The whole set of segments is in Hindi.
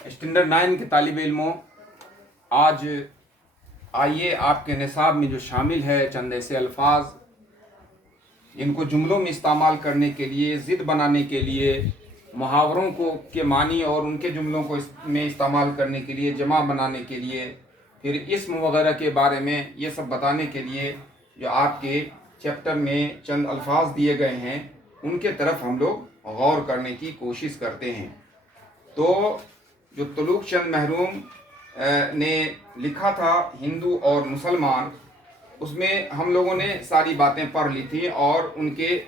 स्टैंडर्ड 9 के तालिब इल्मों, आज आइए आपके निसाब में जो शामिल है चंद ऐसे अल्फाज इनको जुमलों में इस्तेमाल करने के लिए, ज़िद बनाने के लिए, मुहावरों को के मानी और उनके जुमलों को में इस्तेमाल करने के लिए, जमा बनाने के लिए, फिर इस्म वगैरह के बारे में ये सब बताने के लिए जो आपके चैप्टर में चंद अल्फाज दिए गए हैं उनके तरफ हम लोग गौर करने की कोशिश करते हैं। तो जो तुलुक चंद महरूम ने लिखा था हिंदू और मुसलमान, उसमें हम लोगों ने सारी बातें पढ़ ली थी और उनके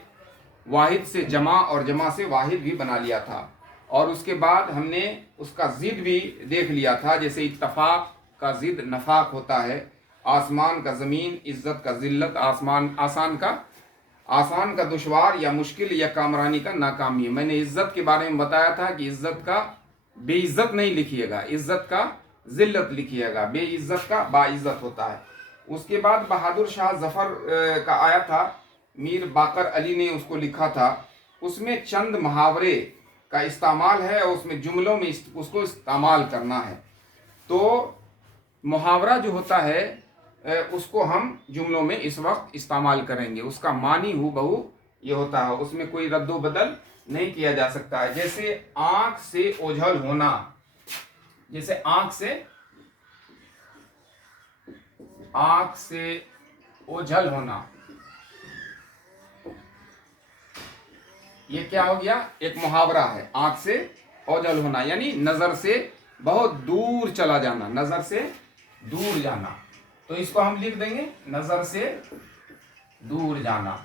वाहिद से जमा और जमा से वाहिद भी बना लिया था। और उसके बाद हमने उसका ज़िद भी देख लिया था। जैसे इत्तफाक का ज़िद नफाक होता है, आसमान का ज़मीन, इज़्ज़त का ज़िल्लत, आसान का दुश्वार या मुश्किल या कामरानी का नाकामी। मैंने इज़्ज़त के बारे में बताया था कि इज़्ज़त का बेइज्जत नहीं लिखिएगा, इज़्ज़त का ज़िल्लत लिखिएगा, बेइज्जत का बाइज्जत होता है। उसके बाद बहादुर शाह जफ़र का आया था, मीर बाकर अली ने उसको लिखा था। उसमें चंद मुहावरे का इस्तेमाल है और उसमें जुमलों में उसको इस्तेमाल करना है। तो मुहावरा जो होता है उसको हम जुमलों में इस वक्त इस्तेमाल करेंगे। उसका मानी हूबहू ये होता है, उसमें कोई रद्दो बदल नहीं किया जा सकता है। जैसे आंख से ओझल होना, जैसे आंख से ओझल होना, ये क्या हो गया? एक मुहावरा है। आंख से ओझल होना यानी नजर से बहुत दूर चला जाना, नजर से दूर जाना। तो इसको हम लिख देंगे नजर से दूर जाना,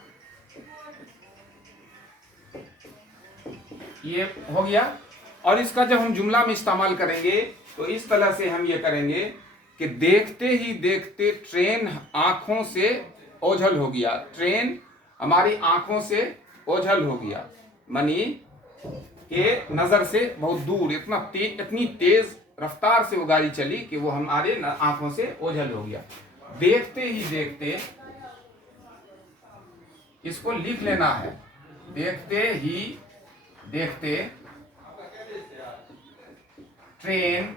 ये हो गया। और इसका जब हम जुमला में इस्तेमाल करेंगे तो इस तरह से हम ये करेंगे कि देखते ही देखते ट्रेन आंखों से ओझल हो गया, ट्रेन हमारी आंखों से ओझल हो गया, मानी कि नजर से बहुत दूर, इतनी तेज रफ्तार से वो गाड़ी चली कि वो हमारे आंखों से ओझल हो गया। देखते ही देखते, इसको लिख लेना है, देखते ही देखते ट्रेन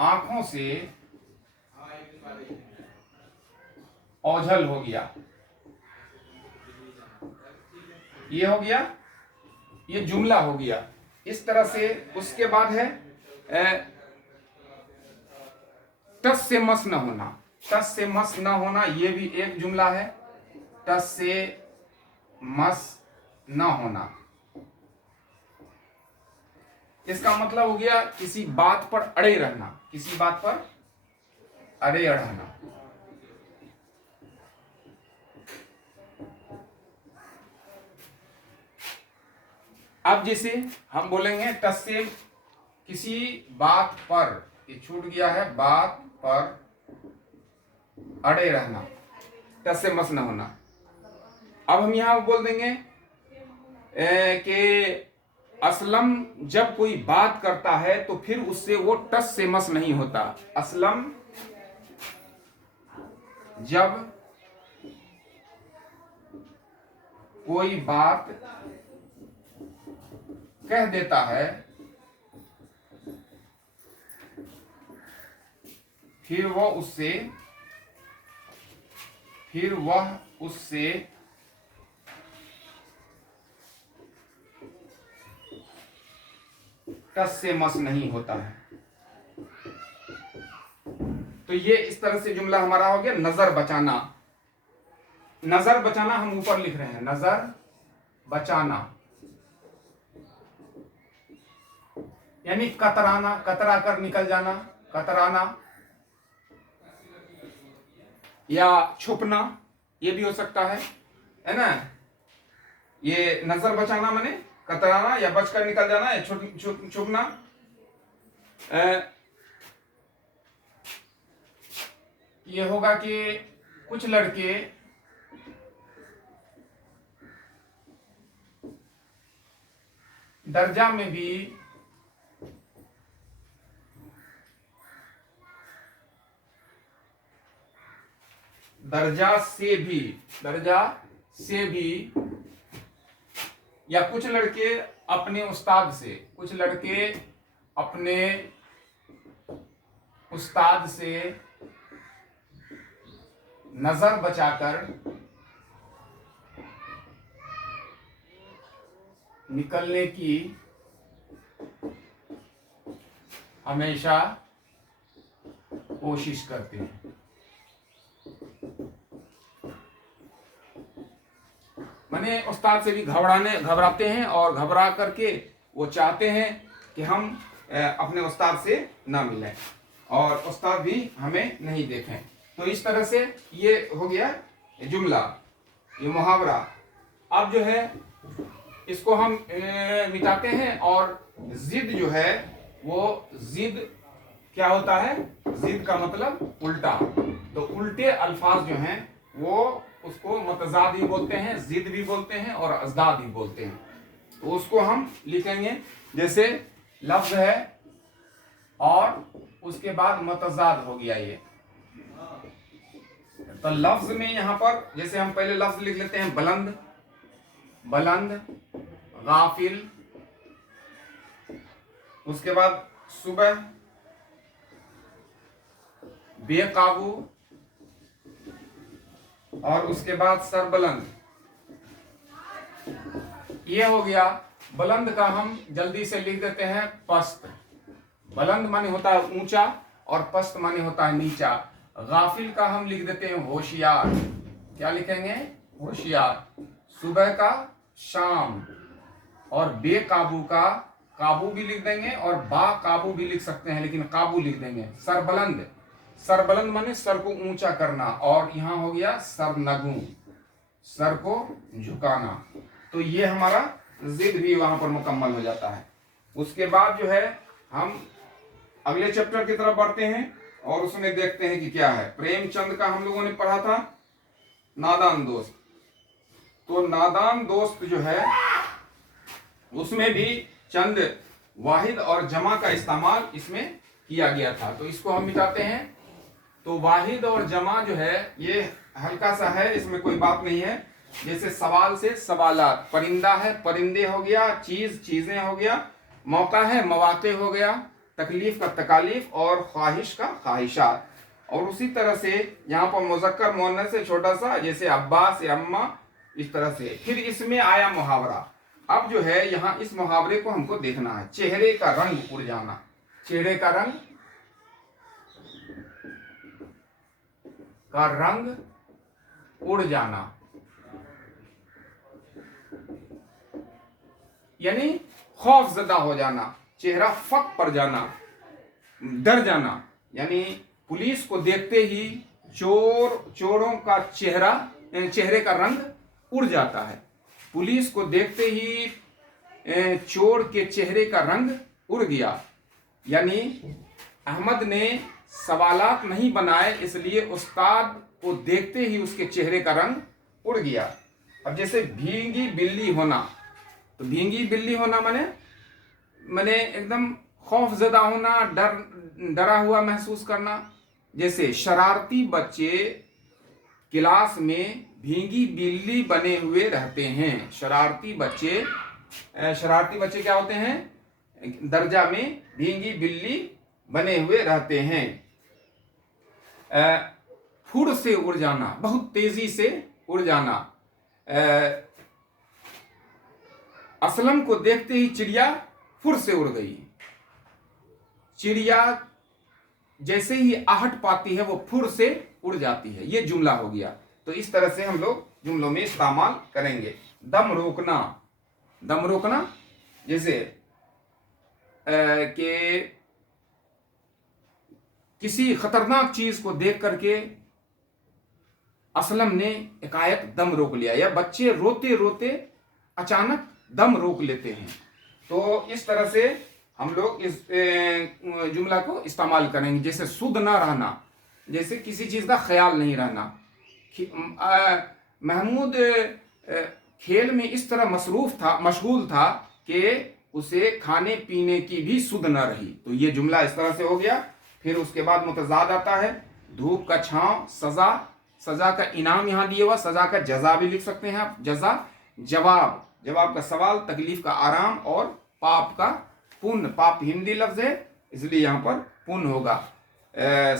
आंखों से ओझल हो गया, ये हो गया, ये जुमला हो गया। इस तरह से उसके बाद है टस से मस न होना, टस से मस न होना, ये भी एक जुमला है। टस से मस न होना, इसका मतलब हो गया किसी बात पर अड़े रहना, किसी बात पर अड़े रहना। अब जैसे हम बोलेंगे टस से किसी बात पर, ये छूट गया है, बात पर अड़े रहना, टस से मस न होना। अब हम यहां बोल देंगे कि असलम जब कोई बात करता है तो फिर उससे वो टस से मस नहीं होता। असलम जब कोई बात कह देता है फिर वह उससे टस से मस नहीं होता है। तो ये इस तरह से जुमला हमारा हो गया नजर बचाना। नजर बचाना हम ऊपर लिख रहे हैं, नजर बचाना यानी कतराना, कतरा कर निकल जाना, कतराना या छुपना, ये भी हो सकता है ना। ये नजर बचाना माने कतराना या बचकर निकल जाना या छुपना। ये होगा कि कुछ लड़के दर्जा में भी दर्जा से भी या कुछ लड़के अपने उस्ताद से, कुछ लड़के अपने उस्ताद से नजर बचाकर निकलने की हमेशा कोशिश करते हैं। माने उस्ताद से भी घबराते हैं और घबरा करके वो चाहते हैं कि हम अपने उस्ताद से ना मिलें और उस्ताद भी हमें नहीं देखें। तो इस तरह से ये हो गया जुमला, ये मुहावरा। अब जो है इसको हम मिटाते हैं और जिद जो है वो जिद क्या होता है, जिद का मतलब उल्टा। तो उल्टे अल्फाज जो हैं वो उसको मतजाद भी बोलते हैं, जिद भी बोलते हैं और अजदाद भी बोलते हैं। तो उसको हम लिखेंगे, जैसे लफ्ज है और उसके बाद मतजाद हो गया ये। तो लफ्ज में यहां पर जैसे हम पहले लफ्ज लिख लेते हैं बुलंद, बुलंद, गाफिल, उसके बाद सुबह, बेकाबू और उसके बाद सरबुलंद। ये हो गया। बुलंद का हम जल्दी से लिख देते हैं पस्त। बुलंद माने होता है ऊंचा और पस्त माने होता है नीचा। गाफिल का हम लिख देते हैं होशियार। क्या लिखेंगे, होशियार। सुबह का शाम और बेकाबू का काबू भी लिख देंगे और बा काबू भी लिख सकते हैं, लेकिन काबू लिख देंगे। सरबुलंद, सरबुलंद माने सर को ऊंचा करना और यहां हो गया सरनगू, सर को झुकाना। तो ये हमारा जिद भी वहां पर मुकम्मल हो जाता है। उसके बाद जो है हम अगले चैप्टर की तरफ बढ़ते हैं और उसमें देखते हैं कि क्या है। प्रेमचंद का हम लोगों ने पढ़ा था नादान दोस्त। तो नादान दोस्त जो है उसमें भी चंद वाहिद और जमा का इस्तेमाल इसमें किया गया था। तो इसको हम मिटाते हैं। तो वाहिद और जमा जो है ये हल्का सा है, इसमें कोई बात नहीं है। जैसे सवाल से सवालात, परिंदा है परिंदे हो गया, चीज चीजें हो गया, मौका है मौके हो गया, तकलीफ का तकालीफ और ख्वाहिश का ख्वाहिशात। और उसी तरह से यहाँ पर मुज़क्कर मुअन्नस से छोटा सा, जैसे अब्बास या अम्मा, इस तरह से। फिर इसमें आया मुहावरा। अब जो है यहाँ इस मुहावरे को हमको देखना है। चेहरे का रंग उड़ जाना, चेहरे का रंग उड़ जाना, यानी खौफजदा हो जाना, चेहरा फक पर जाना, डर जाना। यानी पुलिस को देखते ही चोरों का चेहरे का रंग उड़ जाता है। पुलिस को देखते ही चोर के चेहरे का रंग उड़ गया। यानी अहमद ने सवालात नहीं बनाए, इसलिए उस्ताद को देखते ही उसके चेहरे का रंग उड़ गया। अब जैसे भींगी बिल्ली होना, तो भींगी बिल्ली होना माने एकदम खौफजदा होना, डरा हुआ महसूस करना। जैसे शरारती बच्चे क्लास में भींगी बिल्ली बने हुए रहते हैं। शरारती बच्चे क्या होते हैं, दर्जा में भींगी बिल्ली बने हुए रहते हैं। फुर से उड़ जाना, बहुत तेजी से उड़ जाना। असलम को देखते ही चिड़िया फुर से उड़ गई। चिड़िया जैसे ही आहट पाती है वो फुर से उड़ जाती है। ये जुमला हो गया। तो इस तरह से हम लोग जुमलों में इस्तेमाल करेंगे। दम रोकना, दम रोकना जैसे कि किसी खतरनाक चीज को देख करके असलम ने एकाएक दम रोक लिया, या बच्चे रोते रोते अचानक दम रोक लेते हैं। तो इस तरह से हम लोग इस जुमला को इस्तेमाल करेंगे। जैसे सुध ना रहना, जैसे किसी चीज का ख्याल नहीं रहना। महमूद खेल में इस तरह मशगूल था कि उसे खाने पीने की भी सुध न रही। तो ये जुमला इस तरह से हो गया। फिर उसके बाद मुतजाद आता है। धूप का छांव, सजा, सजा का इनाम यहाँ दिए हुआ, सजा का जजा भी लिख सकते हैं आप। जजा जवाब, जब आपका सवाल तकलीफ का आराम और पाप का पुण्य, पाप हिंदी लफ्ज है इसलिए यहाँ पर पुण्य होगा,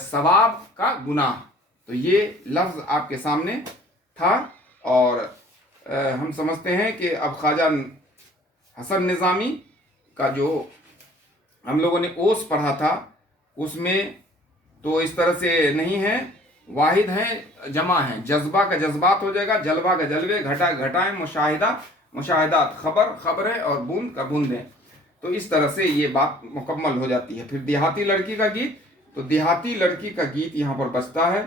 सवाब का गुनाह। तो ये लफ्ज आपके सामने था। और हम समझते हैं कि अब ख्वाजा हसन निज़ामी का जो हम लोगों ने ओस पढ़ा था उसमें तो इस तरह से नहीं है, वाहिद है, जमा है। जज्बा का जज्बात हो जाएगा, जलवा का जलवे, घटा घटाएं, मुशाहिदा मुशाहिदात, खबर खबर है, और बूंद का बूंद है। तो इस तरह से ये बात मुकम्मल हो जाती है। फिर देहाती लड़की का गीत, तो देहाती लड़की का गीत यहाँ पर बजता है।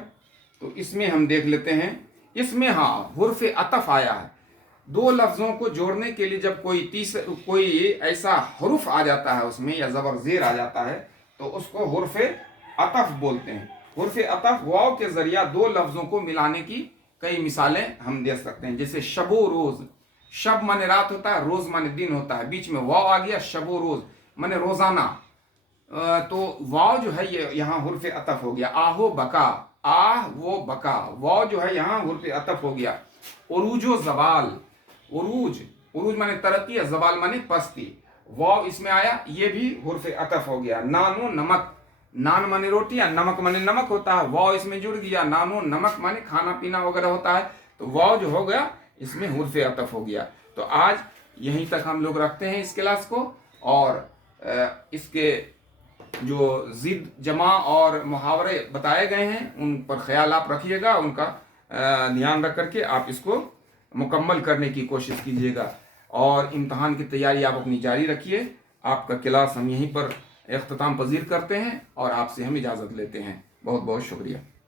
तो इसमें हम देख लेते हैं, इसमें हाँ हुर्फ अतफ आया है। दो लफ्ज़ों को जोड़ने के लिए जब कोई ऐसा हुर्फ आ जाता है उसमें, या ज़बर ज़ेर आ जाता है, तो उसको हुर्फ अतफ बोलते हैं। हुर्फ अतफ वाव के ज़रिया दो लफ्ज़ों को मिलाने की कई मिसालें हम दे सकते हैं। जैसे शबो रोज़, शब माने रात होता है, रोज़ माने दिन होता है, बीच में वाव आ गया, शबो रोज़ माने रोज़ाना। तो वाव जो है ये यहाँ हुर्फ अतफ हो गया। आहो बका, आह वो बका, वाव जो है यहाँ हुर्फ अतफ हो गया। उरूजो जवाल, उरूज, उरूज माने तरक्की, जवाल माने पस्ती, वाव इसमें आया, ये भी हुर्फ अतफ हो गया। नानो नमक, नान माने रोटी, नमक माने नमक होता है, वाव इसमें जुड़ गया। नानो नमक माने खाना पीना वगैरह होता है, तो वाव जो हो गया इसमें हुर्फ अतफ हो गया। तो आज यहीं तक हम लोग रखते हैं इस क्लास को, और इसके जो जिद, जमा और मुहावरे बताए गए हैं उन पर ख्याल आप रखिएगा, उनका ध्यान रख करके आप इसको मुकम्मल करने की कोशिश कीजिएगा, और इम्तहान की तैयारी आप अपनी जारी रखिए। आपका क्लास हम यहीं पर इख्तिताम पजीर करते हैं और आपसे हम इजाज़त लेते हैं। बहुत बहुत शुक्रिया।